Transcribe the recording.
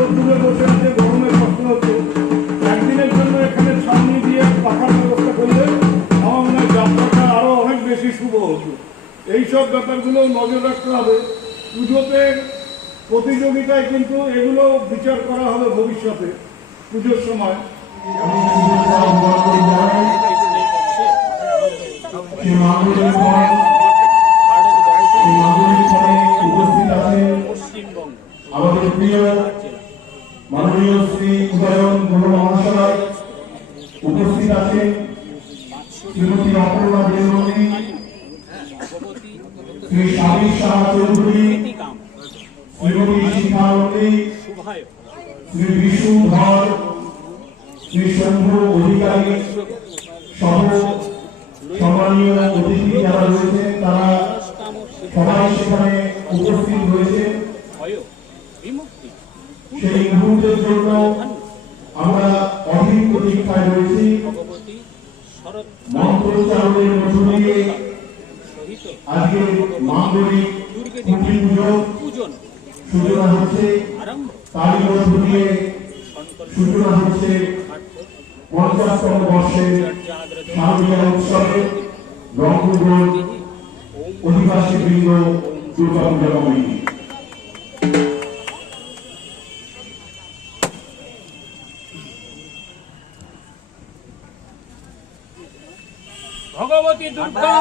রোদ্দুরে বসে আছে গরমে কষ্ট হচ্ছে একদিনের জন্য এখানে ছাউনি দিয়ে পাখার ব্যবস্থা করলে আমার মনে হয় যাত্রাটা আরও অনেক বেশি শুভ হতো এইসব ব্যাপারগুলো নজর রাখতে হবে। পুজোতে প্রতিযোগিতায় কিন্তু এগুলো বিচার করা হবে ভবিষ্যতে পুজোর সময়। উপস্থিত আছে আমাদের প্রিয় মাননীয় শ্রী উদয়ন গুরু মহাশয় উপস্থিত আছেন। শ্রীমতী অপর্ণা দেবী শ্রী স্বামী শাহ চৌধুরী, শ্রীমতী শিখানন্দী শ্রী বিষ্ণু ধর, শ্রী শম্ভু অধিকারী সহ সম্মানীয় অতিথি যারা রয়েছেন। প্রতীক্ষায় রয়েছি। মন্ত্রোচ্চারণের মধ্য দিয়ে আজকে মাঙ্গলিক কুটি পুজো সূচনা হচ্ছে। তারই মধ্য দিয়ে সূচনা হচ্ছে পঞ্চাশতম বর্ষের শারদীয় উৎসবে রংপুর অধিবাসী বৃন্দ দুর্গা পূজা কমিটি ভগবতী দুর্গা